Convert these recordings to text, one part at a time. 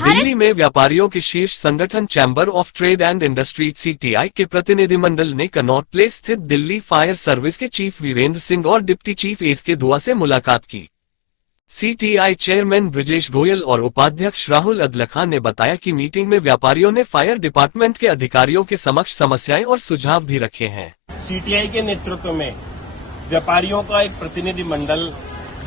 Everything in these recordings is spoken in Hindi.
दिल्ली में व्यापारियों के शीर्ष संगठन chamber of trade and industry (CTI) के प्रतिनिधिमंडल ने कनॉट प्लेस स्थित दिल्ली फायर सर्विस के चीफ वीरेंद्र सिंह और डिप्टी चीफ एस.के. दुआ से मुलाकात की। CTI चेयरमैन ब्रिजेश गोयल और उपाध्यक्ष राहुल अदलखा ने बताया कि मीटिंग में व्यापारियों ने फायर डिपार्टमेंट के अधिकारियों के समक्ष समस्याएं और सुझाव भी रखे हैं। CTI के नेतृत्व में व्यापारियों का एक प्रतिनिधिमंडल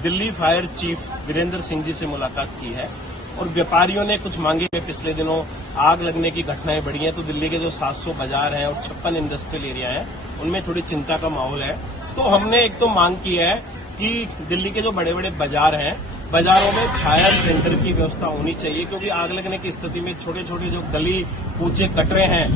दिल्ली फायर चीफ वीरेंद्र सिंह जी से मुलाकात की है और व्यापारियों ने कुछ मांगे हैं। पिछले दिनों आग लगने की घटनाएं बढ़ी हैं, तो दिल्ली के जो 700 बाजार हैं और 56 इंडस्ट्रियल एरिया हैं, उनमें थोड़ी चिंता का माहौल है। तो हमने एक तो मांग की है कि दिल्ली के जो बड़े बड़े बाजार हैं, बाजारों में फायर टेंडर की व्यवस्था होनी चाहिए, क्योंकि आग लगने की स्थिति में छोटे छोटे जो गली कूचे कटरे हैं,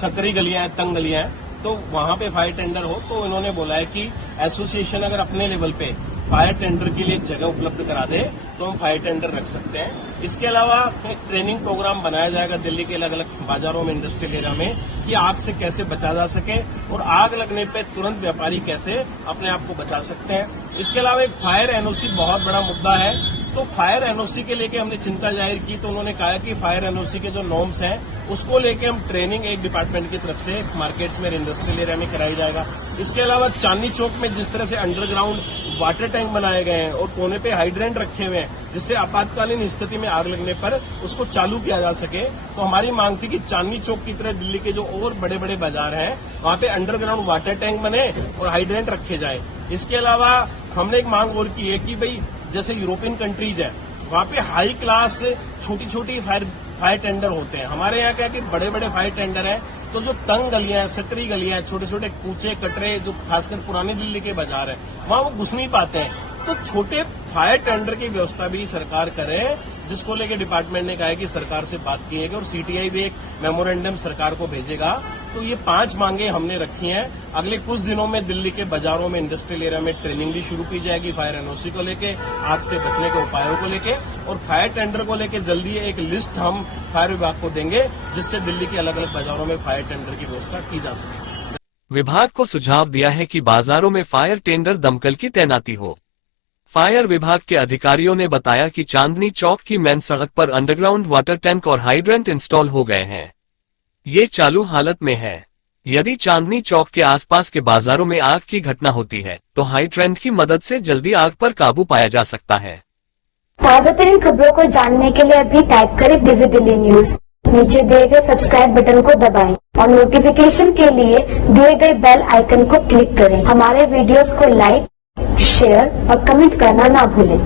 सकरी गलियां हैं, तंग गलियां हैं, तो वहां पे फायर टेंडर हो। तो इन्होंने बोला है कि एसोसिएशन अगर अपने लेवल पे फायर टेंडर के लिए जगह उपलब्ध करा दे तो हम फायर टेंडर रख सकते हैं। इसके अलावा एक ट्रेनिंग प्रोग्राम बनाया जाएगा दिल्ली के अलग अलग बाजारों में, इंडस्ट्रियल एरिया में, कि आग से कैसे बचा जा सके और आग लगने पे तुरंत व्यापारी कैसे अपने आप को बचा सकते हैं। इसके अलावा एक फायर एनओसी बहुत बड़ा मुद्दा है, तो फायर एनओसी के लेके हमने चिंता जाहिर की। तो उन्होंने कहा कि फायर एनओसी के जो नॉर्म्स हैं उसको लेके हम ट्रेनिंग एक डिपार्टमेंट की तरफ से मार्केट्स में, इंडस्ट्रियल एरिया में कराई जाएगा। इसके अलावा चांदनी चौक में जिस तरह से अंडरग्राउंड वाटर टैंक बनाए गए हैं और कोने पे हाइड्रेंट रखे हुए हैं, जिससे आपातकालीन स्थिति में आग लगने पर उसको चालू किया जा सके, तो हमारी मांग थी कि चांदनी चौक की तरह दिल्ली के जो और बड़े बड़े बाजार हैं वहां पे अंडरग्राउंड वाटर टैंक बने और हाइड्रेंट रखे जाए। इसके अलावा हमने एक मांग और की है कि भाई जैसे यूरोपियन कंट्रीज है, वहां पे हाई क्लास छोटी छोटी फायर टेंडर होते हैं। हमारे यहाँ क्या है कि बड़े बड़े फायर टेंडर हैं, तो जो तंग गलियां, सकरी गलियां, छोटे छोटे कूचे कटरे, जो खासकर पुरानी दिल्ली के बाजार है, वहां वो घुस नहीं पाते हैं। तो छोटे फायर टेंडर की व्यवस्था भी सरकार करे, जिसको लेकर डिपार्टमेंट ने कहा है कि सरकार से बात की है और CTI भी एक मेमोरेंडम सरकार को भेजेगा। तो ये 5 मांगे हमने रखी हैं। अगले कुछ दिनों में दिल्ली के बाजारों में, इंडस्ट्रियल एरिया में ट्रेनिंग भी शुरू की जाएगी फायर एनओसी को लेके, आग से बचने के उपायों को लेके, और फायर टेंडर को लेके जल्दी एक लिस्ट हम फायर विभाग को देंगे, जिससे दिल्ली के अलग अलग बाजारों में फायर टेंडर की व्यवस्था की जा सके। विभाग को सुझाव दिया है कि बाजारों में फायर टेंडर दमकल की तैनाती हो। फायर विभाग के अधिकारियों ने बताया कि चांदनी चौक की मेन सड़क पर अंडरग्राउंड वाटर टैंक और हाइड्रेंट इंस्टॉल हो गए हैं। ये चालू हालत में है। यदि चांदनी चौक के आसपास के बाजारों में आग की घटना होती है तो हाइड्रेंट की मदद से जल्दी आग पर काबू पाया जा सकता है। ताजा तरीन खबरों को जानने के लिए अभी टाइप करें दिव्य दिल्ली न्यूज। नीचे दिए गए सब्सक्राइब बटन को दबाएं और नोटिफिकेशन के लिए दिए गए बेल आइकन को क्लिक करें। हमारे वीडियोस को लाइक, शेयर और कमेंट करना ना भूलें।